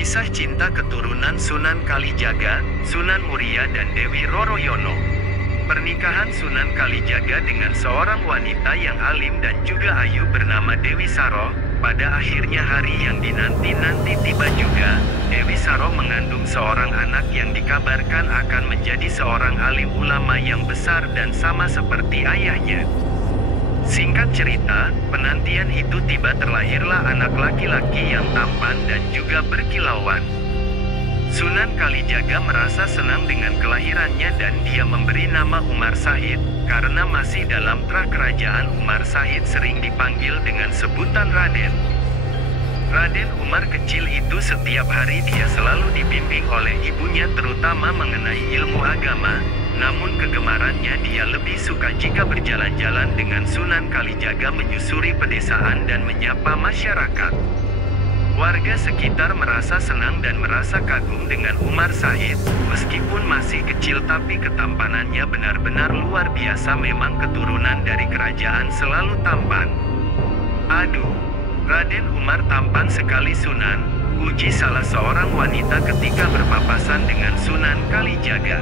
Kisah cinta keturunan Sunan Kalijaga, Sunan Muria dan Dewi Roroyono. Pernikahan Sunan Kalijaga dengan seorang wanita yang alim dan juga ayu bernama Dewi Saro. Pada akhirnya hari yang dinanti-nanti tiba juga. Dewi Saro mengandung seorang anak yang dikabarkan akan menjadi seorang alim ulama yang besar dan sama seperti ayahnya. Singkat cerita, penantian itu tiba, terlahirlah anak laki-laki yang tampan dan juga berkilauan. Sunan Kalijaga merasa senang dengan kelahirannya dan dia memberi nama Umar Said, karena masih dalam prakerajaan Umar Said sering dipanggil dengan sebutan Raden. Raden Umar kecil itu setiap hari dia selalu dibimbing oleh ibunya terutama mengenai ilmu agama. Namun kegemarannya dia lebih suka jika berjalan-jalan dengan Sunan Kalijaga menyusuri pedesaan dan menyapa masyarakat. Warga sekitar merasa senang dan merasa kagum dengan Umar Said. Meskipun masih kecil tapi ketampanannya benar-benar luar biasa, memang keturunan dari kerajaan selalu tampan. Aduh, Raden Umar tampan sekali Sunan, uji salah seorang wanita ketika berpapasan dengan Sunan Kalijaga.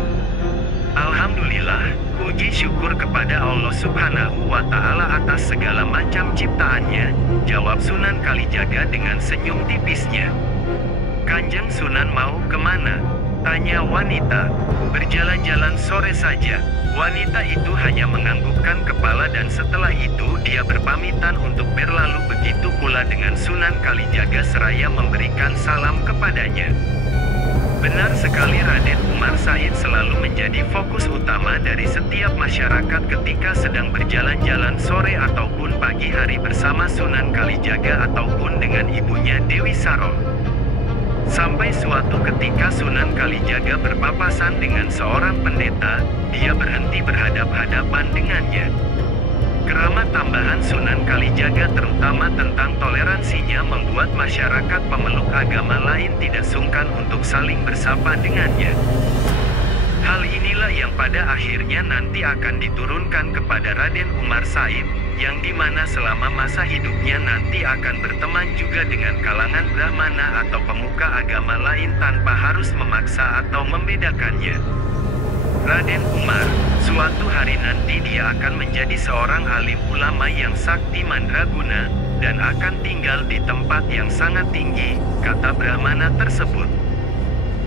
Alhamdulillah, puji syukur kepada Allah Subhanahu wa Ta'ala atas segala macam ciptaannya, jawab Sunan Kalijaga dengan senyum tipisnya. Kanjeng Sunan mau kemana? Tanya wanita. Berjalan-jalan sore saja. Wanita itu hanya menganggukkan kepala dan setelah itu dia berpamitan untuk berlalu, begitu pula dengan Sunan Kalijaga seraya memberikan salam kepadanya. Benar sekali, Raden Umar Said selalu menjadi fokus utama dari setiap masyarakat ketika sedang berjalan-jalan sore ataupun pagi hari bersama Sunan Kalijaga ataupun dengan ibunya Dewi Saro. Sampai suatu ketika Sunan Kalijaga berpapasan dengan seorang pendeta, dia berhenti berhadap-hadapan dengannya. Keramat tambahan Sunan Kalijaga terutama tentang toleransinya membuat masyarakat pemeluk agama lain tidak sungkan untuk saling bersapa dengannya. Hal inilah yang pada akhirnya nanti akan diturunkan kepada Raden Umar Said, yang dimana selama masa hidupnya nanti akan berteman juga dengan kalangan Brahmana atau pemuka agama lain tanpa harus memaksa atau membedakannya. Raden Umar, suatu hari nanti dia akan menjadi seorang alim ulama yang sakti mandraguna, dan akan tinggal di tempat yang sangat tinggi, kata Brahmana tersebut.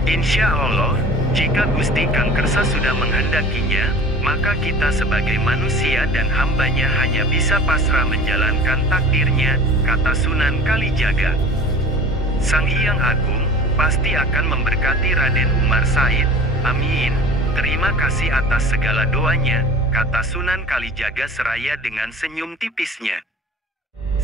Insya Allah, jika Gusti Kang Kersa sudah menghendakinya, maka kita sebagai manusia dan hambanya hanya bisa pasrah menjalankan takdirnya, kata Sunan Kalijaga. Sang Hyang Agung pasti akan memberkati Raden Umar Said, amin. Terima kasih atas segala doanya, kata Sunan Kalijaga seraya dengan senyum tipisnya.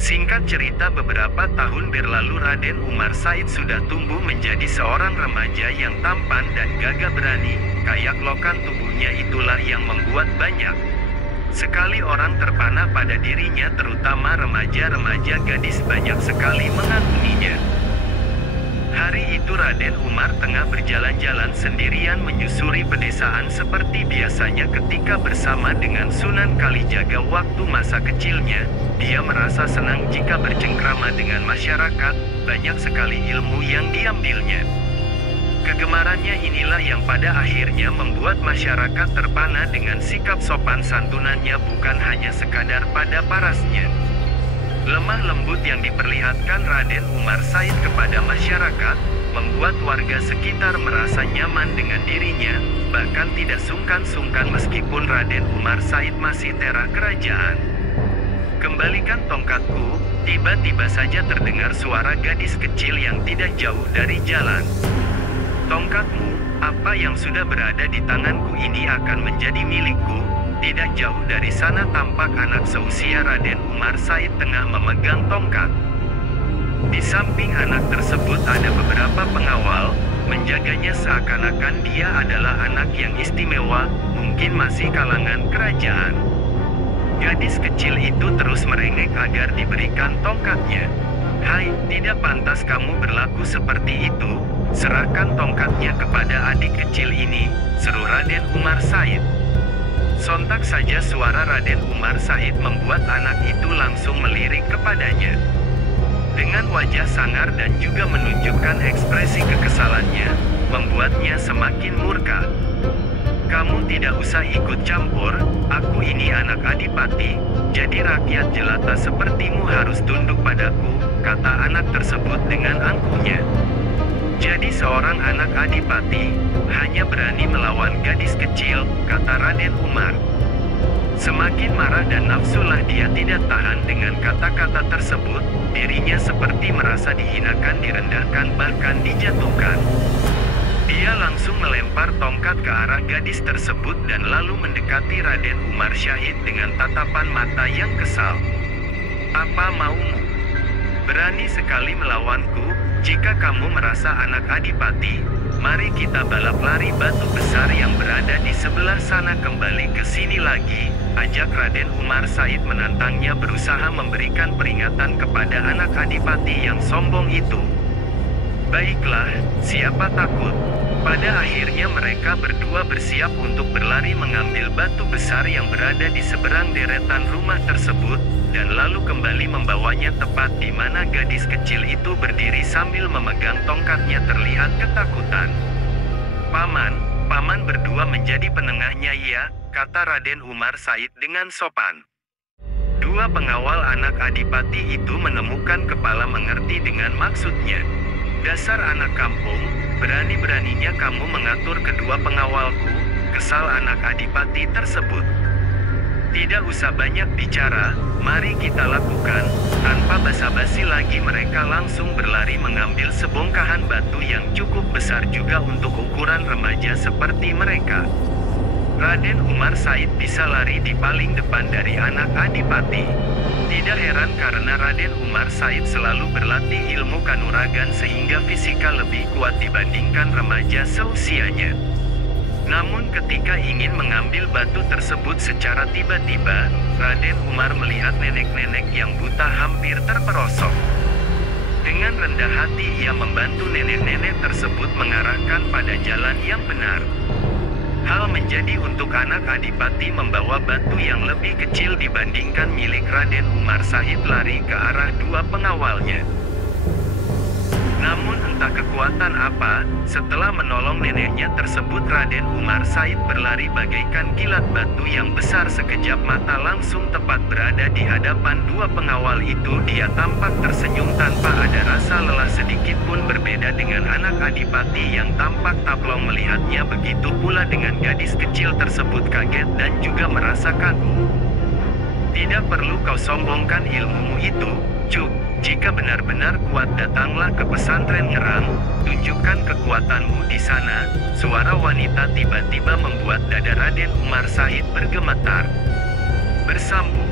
Singkat cerita, beberapa tahun berlalu Raden Umar Said sudah tumbuh menjadi seorang remaja yang tampan dan gagah berani. Kayak lokan tubuhnya itulah yang membuat banyak sekali orang terpana pada dirinya, terutama remaja-remaja gadis banyak sekali mengaguminya. Hari itu Raden Umar tengah berjalan-jalan sendirian menyusuri pedesaan seperti biasanya ketika bersama dengan Sunan Kalijaga waktu masa kecilnya. Dia merasa senang jika bercengkrama dengan masyarakat, banyak sekali ilmu yang diambilnya. Kegemarannya inilah yang pada akhirnya membuat masyarakat terpana dengan sikap sopan santunannya, bukan hanya sekadar pada parasnya. Lemah lembut yang diperlihatkan Raden Umar Said kepada masyarakat, membuat warga sekitar merasa nyaman dengan dirinya, bahkan tidak sungkan-sungkan meskipun Raden Umar Said masih tera kerajaan. Kembalikan tongkatku, tiba-tiba saja terdengar suara gadis kecil yang tidak jauh dari jalan. Tongkatmu, apa yang sudah berada di tanganku ini akan menjadi milikku. Tidak jauh dari sana tampak anak seusia Raden Umar Said tengah memegang tongkat. Di samping anak tersebut ada beberapa pengawal, menjaganya seakan-akan dia adalah anak yang istimewa, mungkin masih kalangan kerajaan. Gadis kecil itu terus merengek agar diberikan tongkatnya. Hai, tidak pantas kamu berlaku seperti itu, serahkan tongkatnya kepada adik kecil ini, seru Raden Umar Said. Sontak saja suara Raden Umar Said membuat anak itu langsung melirik kepadanya. Dengan wajah sangar dan juga menunjukkan ekspresi kekesalannya, membuatnya semakin murka. Kamu tidak usah ikut campur, aku ini anak adipati, jadi rakyat jelata sepertimu harus tunduk padaku, kata anak tersebut dengan angkuhnya. Jadi seorang anak adipati, hanya berani melawan gadis kecil, kata Raden Umar. Semakin marah dan nafsulah dia tidak tahan dengan kata-kata tersebut, dirinya seperti merasa dihinakan, direndahkan, bahkan dijatuhkan. Dia langsung melempar tongkat ke arah gadis tersebut dan lalu mendekati Raden Umar Syahid dengan tatapan mata yang kesal. Apa maumu? Berani sekali melawanku? Jika kamu merasa anak adipati, mari kita balap lari batu besar yang berada di sebelah sana kembali ke sini lagi, ajak Raden Umar Said menantangnya, berusaha memberikan peringatan kepada anak adipati yang sombong itu. Baiklah, siapa takut? Pada akhirnya mereka berdua bersiap untuk berlari mengambil batu besar yang berada di seberang deretan rumah tersebut, dan lalu kembali membawanya tepat di mana gadis kecil itu berdiri sambil memegang tongkatnya terlihat ketakutan. Paman berdua menjadi penengahnya ya, kata Raden Umar Said dengan sopan. Dua pengawal anak adipati itu menemukan kepala mengerti dengan maksudnya. Dasar anak kampung, berani-beraninya kamu mengatur kedua pengawalku, kesal anak adipati tersebut. Tidak usah banyak bicara, mari kita lakukan. Tanpa basa-basi lagi mereka langsung berlari mengambil sebongkahan batu yang cukup besar juga untuk ukuran remaja seperti mereka. Raden Umar Said bisa lari di paling depan dari anak adipati. Tidak heran karena Raden Umar Said selalu berlatih ilmu kanuragan sehingga fisika lebih kuat dibandingkan remaja seusianya. Namun ketika ingin mengambil batu tersebut secara tiba-tiba, Raden Umar melihat nenek-nenek yang buta hampir terperosok. Dengan rendah hati ia membantu nenek-nenek tersebut mengarahkan pada jalan yang benar. Hal menjadi untuk anak adipati membawa batu yang lebih kecil dibandingkan milik Raden Umar Said lari ke arah dua pengawalnya. Namun entah kekuatan apa, setelah menolong neneknya tersebut Raden Umar Said berlari bagaikan kilat batu yang besar, sekejap mata langsung tepat berada di hadapan dua pengawal itu. Dia tampak tersenyum tanpa ada rasa lelah sedikit pun, berbeda dengan anak adipati yang tampak taplong melihatnya. Begitu pula dengan gadis kecil tersebut kaget dan juga merasa kagum. Tidak perlu kau sombongkan ilmumu itu, Cuk. Jika benar-benar kuat datanglah ke pesantren Ngerang, tunjukkan kekuatanmu di sana. Suara wanita tiba-tiba membuat dada Raden Umar Said bergemetar. Bersambung.